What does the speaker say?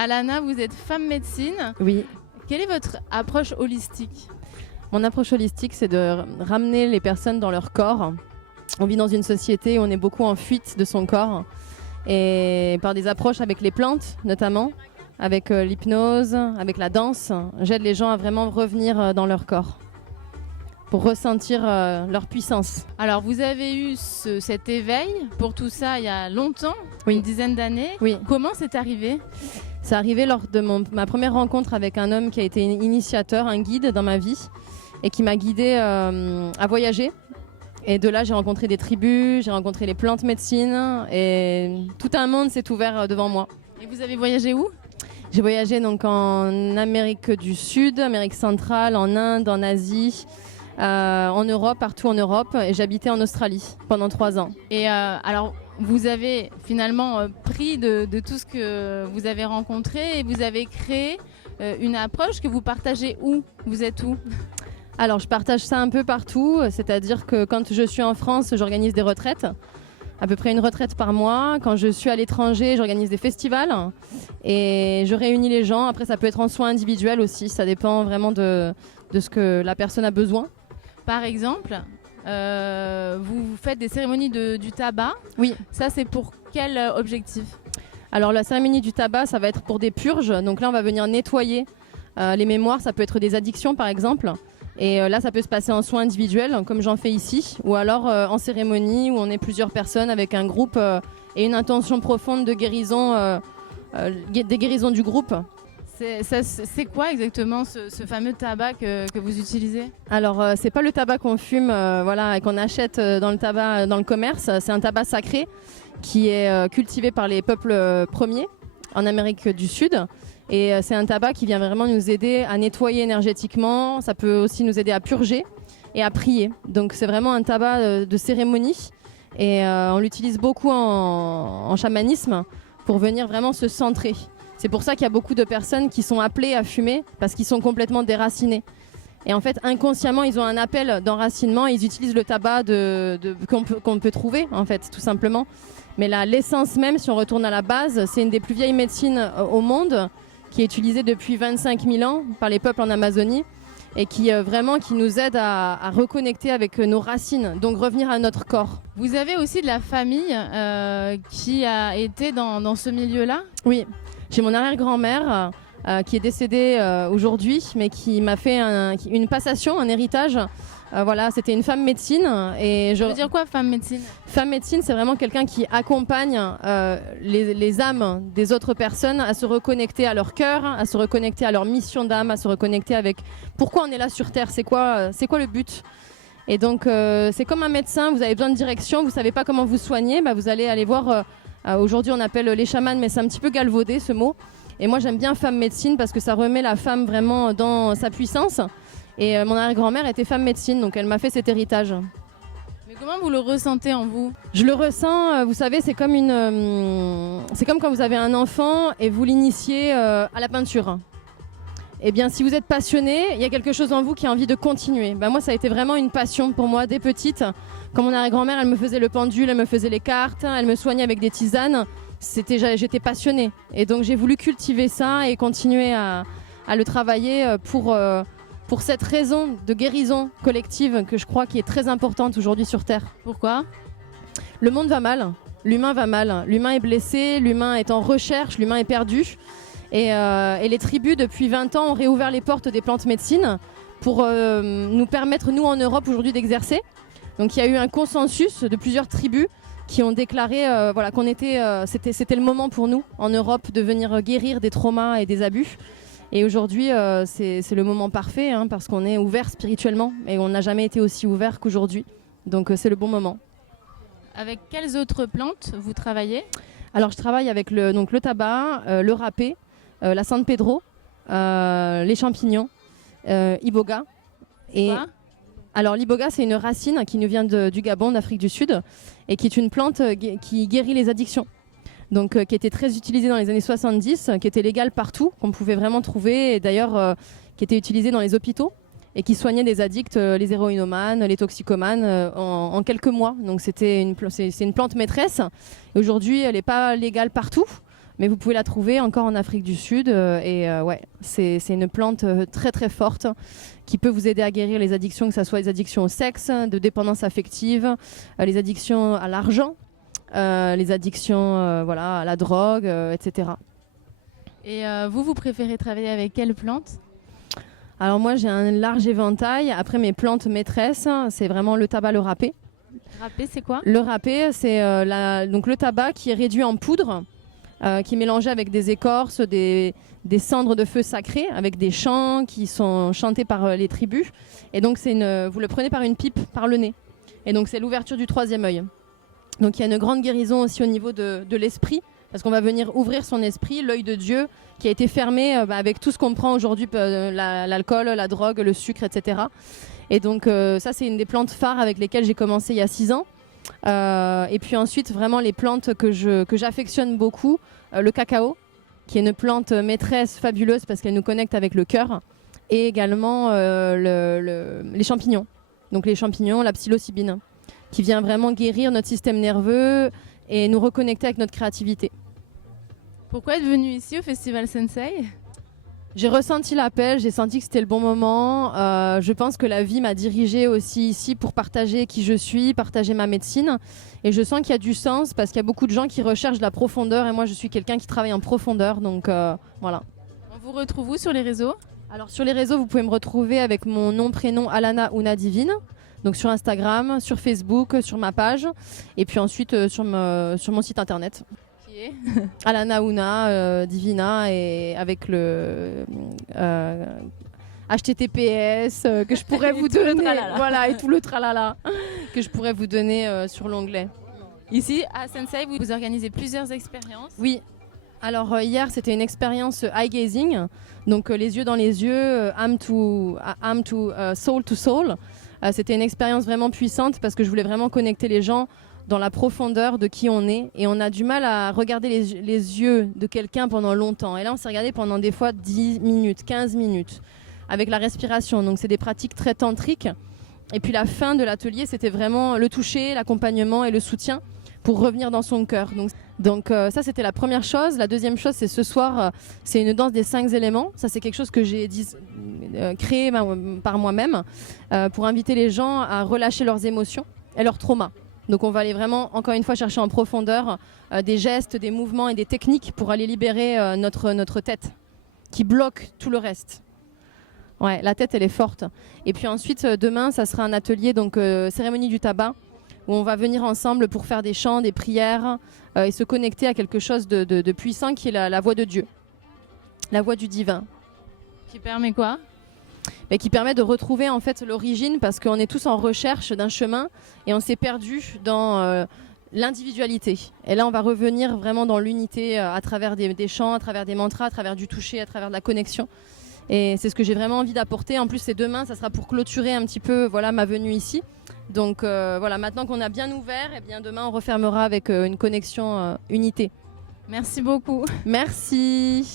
Alana, vous êtes femme médecine. Oui. Quelle est votre approche holistique ? Mon approche holistique, c'est de ramener les personnes dans leur corps. On vit dans une société où on est beaucoup en fuite de son corps. Et par des approches avec les plantes, notamment, avec l'hypnose, avec la danse, j'aide les gens à vraiment revenir dans leur corps pour ressentir leur puissance. Alors, vous avez eu cet éveil pour tout ça il y a longtemps, Oui. une dizaine d'années. Oui. Comment c'est arrivé ? C'est arrivé lors de ma première rencontre avec un homme qui a été initiateur, un guide dans ma vie et qui m'a guidée à voyager. Et de là, j'ai rencontré des tribus, j'ai rencontré les plantes médecines et tout un monde s'est ouvert devant moi. Et vous avez voyagé où ? J'ai voyagé donc en Amérique du Sud, Amérique centrale, en Inde, en Asie, en Europe, partout en Europe, et j'habitais en Australie pendant 3 ans. Et alors, vous avez finalement pris de tout ce que vous avez rencontré et vous avez créé une approche que vous partagez où ? Vous êtes où ? Alors, je partage ça un peu partout, c'est-à-dire que quand je suis en France, j'organise des retraites, à peu près une retraite par mois. Quand je suis à l'étranger, j'organise des festivals et je réunis les gens. Après, ça peut être en soins individuels aussi, ça dépend vraiment de ce que la personne a besoin. Par exemple, vous faites des cérémonies du tabac. Oui. Ça, c'est pour quel objectif ? Alors, la cérémonie du tabac, ça va être pour des purges. Donc là, on va venir nettoyer les mémoires. Ça peut être des addictions, par exemple. Et là, ça peut se passer en soins individuels, comme j'en fais ici, ou alors en cérémonie, où on est plusieurs personnes avec un groupe et une intention profonde de guérison, des guérisons du groupe. C'est quoi exactement ce fameux tabac que vous utilisez ? Alors, c'est pas le tabac qu'on fume et qu'on achète dans le commerce. C'est un tabac sacré qui est cultivé par les peuples premiers en Amérique du Sud. Et c'est un tabac qui vient vraiment nous aider à nettoyer énergétiquement. Ça peut aussi nous aider à purger et à prier. Donc c'est vraiment un tabac de cérémonie. Et on l'utilise beaucoup en chamanisme pour venir vraiment se centrer. C'est pour ça qu'il y a beaucoup de personnes qui sont appelées à fumer parce qu'ils sont complètement déracinés. Et en fait, inconsciemment, ils ont un appel d'enracinement. Ils utilisent le tabac qu'on peut trouver, en fait, tout simplement. Mais l'essence même, si on retourne à la base, c'est une des plus vieilles médecines au monde, qui est utilisée depuis 25 000 ans par les peuples en Amazonie et qui nous aide à reconnecter avec nos racines, donc revenir à notre corps. Vous avez aussi de la famille qui a été dans ce milieu-là ? Oui, j'ai mon arrière-grand-mère qui est décédée aujourd'hui, mais qui m'a fait une passation, un héritage. C'était une femme médecine. Et Ça veut dire quoi, femme médecine ? Femme médecine, c'est vraiment quelqu'un qui accompagne les âmes des autres personnes à se reconnecter à leur cœur, à se reconnecter à leur mission d'âme, à se reconnecter avec pourquoi on est là sur Terre, c'est quoi le but. Et donc, c'est comme un médecin, vous avez besoin de direction, vous savez pas comment vous soigner, vous allez aller voir, aujourd'hui on appelle les chamans, mais c'est un petit peu galvaudé ce mot. Et moi j'aime bien femme médecine parce que ça remet la femme vraiment dans sa puissance. Et mon arrière-grand-mère était femme médecine, donc elle m'a fait cet héritage. Mais comment vous le ressentez en vous ? Je le ressens, vous savez, c'est comme quand vous avez un enfant et vous l'initiez à la peinture. Eh bien, si vous êtes passionné, il y a quelque chose en vous qui a envie de continuer. Moi, ça a été vraiment une passion pour moi dès petite. Quand mon arrière-grand-mère, elle me faisait le pendule, elle me faisait les cartes, elle me soignait avec des tisanes. J'étais passionnée. Et donc, j'ai voulu cultiver ça et continuer à le travailler pour cette raison de guérison collective que je crois qui est très importante aujourd'hui sur Terre. Pourquoi ? Le monde va mal, l'humain va mal, l'humain est blessé, l'humain est en recherche, l'humain est perdu. Et les tribus, depuis 20 ans, ont réouvert les portes des plantes médecines pour nous permettre, nous en Europe, aujourd'hui d'exercer. Donc il y a eu un consensus de plusieurs tribus qui ont déclaré c'était le moment pour nous, en Europe, de venir guérir des traumas et des abus. Et aujourd'hui, c'est le moment parfait parce qu'on est ouvert spirituellement et on n'a jamais été aussi ouvert qu'aujourd'hui. Donc c'est le bon moment. Avec quelles autres plantes vous travaillez ? Alors je travaille avec le tabac, le râpé, la San Pedro, les champignons, iboga. Alors l'iboga, c'est une racine qui nous vient du Gabon, d'Afrique du Sud, et qui est une plante qui guérit les addictions. Donc, qui était très utilisée dans les années 70, qui était légale partout, qu'on pouvait vraiment trouver, et d'ailleurs qui était utilisée dans les hôpitaux, et qui soignait des addicts, les héroïnomanes, les toxicomanes, en quelques mois. Donc c'est une plante maîtresse. Et aujourd'hui, elle n'est pas légale partout. mais vous pouvez la trouver encore en Afrique du Sud. Ouais, c'est une plante très très forte qui peut vous aider à guérir les addictions, que ce soit les addictions au sexe, de dépendance affective, les addictions à l'argent, les addictions voilà, à la drogue, etc. Et vous préférez travailler avec quelle plante? Alors moi j'ai un large éventail. Après mes plantes maîtresses, c'est vraiment le tabac, le râpé. Râpé, c'est quoi? Le râpé, c'est donc le tabac qui est réduit en poudre, qui est mélangé avec des écorces, des cendres de feu sacrés, avec des chants qui sont chantés par les tribus. Et donc vous le prenez par une pipe, par le nez. Et donc c'est l'ouverture du troisième œil. Donc il y a une grande guérison aussi au niveau de l'esprit, parce qu'on va venir ouvrir son esprit, l'œil de Dieu, qui a été fermé avec tout ce qu'on prend aujourd'hui, l'alcool, la drogue, le sucre, etc. Et donc ça, c'est une des plantes phares avec lesquelles j'ai commencé il y a 6 ans. Et puis ensuite, vraiment les plantes que j'affectionne beaucoup, le cacao, qui est une plante maîtresse fabuleuse parce qu'elle nous connecte avec le cœur, et également les champignons. Donc les champignons, la psilocybine, qui vient vraiment guérir notre système nerveux et nous reconnecter avec notre créativité. Pourquoi être venu ici au Festival Sensei? J'ai ressenti l'appel, j'ai senti que c'était le bon moment. Je pense que la vie m'a dirigée aussi ici pour partager qui je suis, partager ma médecine. Et je sens qu'il y a du sens parce qu'il y a beaucoup de gens qui recherchent de la profondeur et moi je suis quelqu'un qui travaille en profondeur. Donc voilà. On vous retrouve où sur les réseaux? Alors sur les réseaux, vous pouvez me retrouver avec mon nom, prénom Alana Ouna Divine. Donc sur Instagram, sur Facebook, sur ma page. Et puis ensuite sur mon site internet. Alana Ouna Divina, et avec le HTTPS que je pourrais vous donner, voilà, et tout le tralala que je pourrais vous donner sur l'onglet. Ici à Sensei, vous organisez plusieurs expériences. Oui. Alors hier c'était une expérience eye gazing, donc les yeux dans les yeux, âme to soul to soul. C'était une expérience vraiment puissante parce que je voulais vraiment connecter les gens dans la profondeur de qui on est, et on a du mal à regarder les yeux de quelqu'un pendant longtemps. Et là, on s'est regardé pendant des fois 10 minutes, 15 minutes, avec la respiration. Donc, c'est des pratiques très tantriques. Et puis, la fin de l'atelier, c'était vraiment le toucher, l'accompagnement et le soutien pour revenir dans son cœur. Donc ça, c'était la première chose. La deuxième chose, c'est ce soir, c'est une danse des 5 éléments. Ça, c'est quelque chose que j'ai créé par moi-même pour inviter les gens à relâcher leurs émotions et leurs traumas. Donc on va aller vraiment, encore une fois, chercher en profondeur des gestes, des mouvements et des techniques pour aller libérer notre tête qui bloque tout le reste. Ouais, la tête, elle est forte. Et puis ensuite, demain, ça sera un atelier, donc cérémonie du tabac, où on va venir ensemble pour faire des chants, des prières et se connecter à quelque chose de puissant qui est la voix de Dieu, la voix du divin. Qui permet quoi? Qui permet de retrouver en fait l'origine, parce qu'on est tous en recherche d'un chemin et on s'est perdu dans l'individualité. Et là, on va revenir vraiment dans l'unité à travers des chants, à travers des mantras, à travers du toucher, à travers de la connexion. Et c'est ce que j'ai vraiment envie d'apporter. En plus, c'est demain, ça sera pour clôturer un petit peu ma venue ici. Donc voilà, maintenant qu'on a bien ouvert, et bien demain, on refermera avec une connexion unité. Merci beaucoup. Merci.